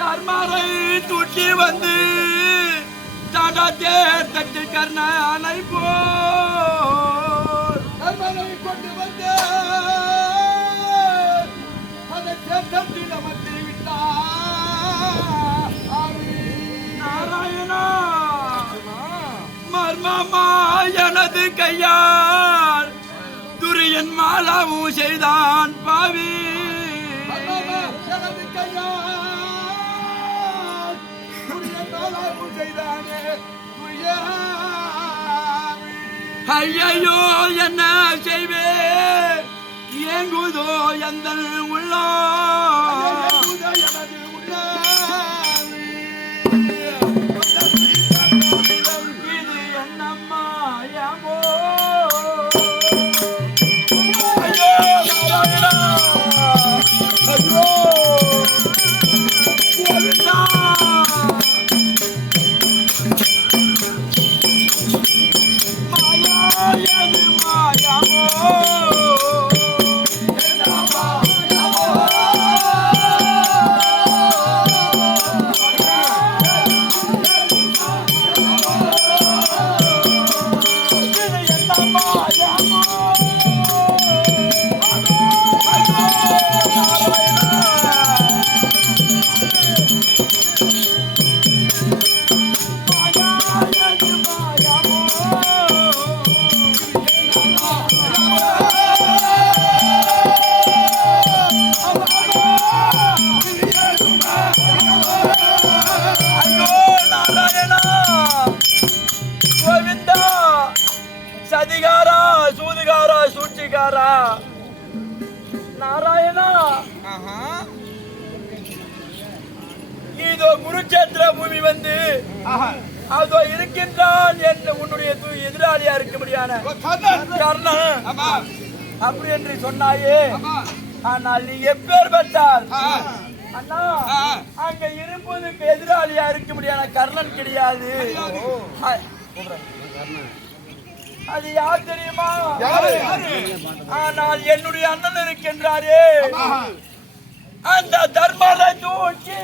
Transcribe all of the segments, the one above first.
தர்மரை தூக்கி வந்து தாடாத்தே தட்டு கர்ணனை போல் தர்மரை கொண்டு வந்து அதை தட்டில வந்து விட்டார் நாராயணா மர்மமா எனது கையால் துரியன் மாலாவும் செய்தான் பாவி எனது கையால் துரியன் மாலாவும் செய்தானே ஐயோ என்ன செய்வேன் ஏங்குதோ எந்த உள்ளம் எனது உள்ள இது என்னம்மா யமோ ஐயோ ஐயோ சதிகாரா சூதுகாரா சூழ்ச்சிகாரா நாராயணா இதோ குருச்சேத்திர பூமி வந்து அதோ இருக்கின்றான் என்று உன்னுடைய எதிராளியா இருக்க முடியாத கர்ணன் அப்படி என்று சொன்னாயே ஆனால் நீ எப்பேர் பெற்றால் அண்ணா அங்க இருப்பதுக்கு எதிராளியா இருக்க முடியாத கர்ணன் கிடையாது அது யார் தெரியுமா ஆனால் என்னுடைய அண்ணன் இருக்கின்றாரே அந்த தர்மரை தூக்கி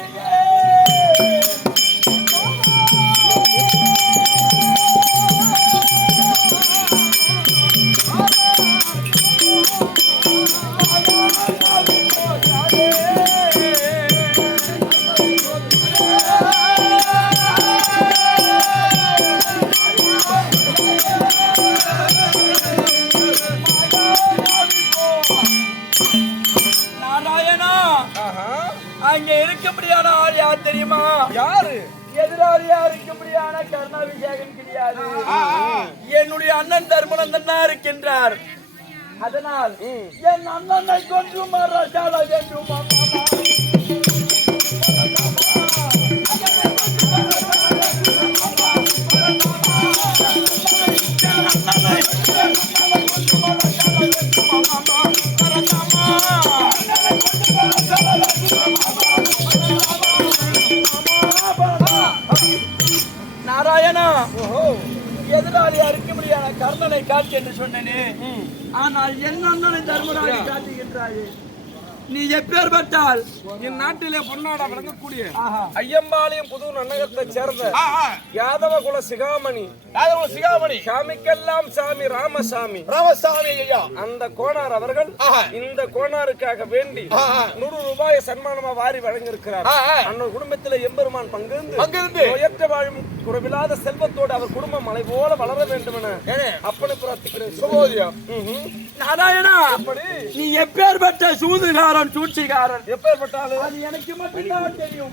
அங்க இருக்கும்படியான ஆள் யார் தெரியுமா? யாரு? எதிராளியா இருக்கும்படியான கர்ணாபிஷேகம் கிடையாது. என்னுடைய அண்ணன் தர்மனந்தனா இருக்கின்றார். அதனால் என் அண்ணனை கொன்று மரசால வேண்டும். நாராயணா, எதிராளியா இருக்க முடியாத கர்ணனை காட்சி என்று சொன்னேனே, ஆனால் என் அண்ணனை தர்மராஜை காட்டுகின்றாயே. நீ எப்பேற்பட்டால் இந்நாட்டிலே பொன்னாடா விளங்கக்கூடிய ஐயம்பாளையம் புதூர் நன்னகத்தை சேர்ந்த யாதவ குல சிகாமணி சாமிக்கெல்லாம் சாமி ராமசாமி ஐயா அந்த கோனார் அவர்கள் இந்த கோனாருக்காக வேண்டி 100 ரூபாய் சன்மானமா வாரி வழங்கியிருக்கிறார். அன்ன குடும்பத்திலே எம்பெருமான் பங்கிருந்து உயர்த்த வாழும் குறைவில்லாத செல்வத்தோடு அவர் குடும்பம் மலை போல வளர வேண்டும் என அப்பனை பிரார்த்திக்கிறேன். நாராயணா, நீ எப்பேற்பட்ட சூதுகாரன் சூழ்ச்சிகாரன் எப்பேற்பட்டாலும் அது எனக்கு மட்டும்தான் தெரியும்.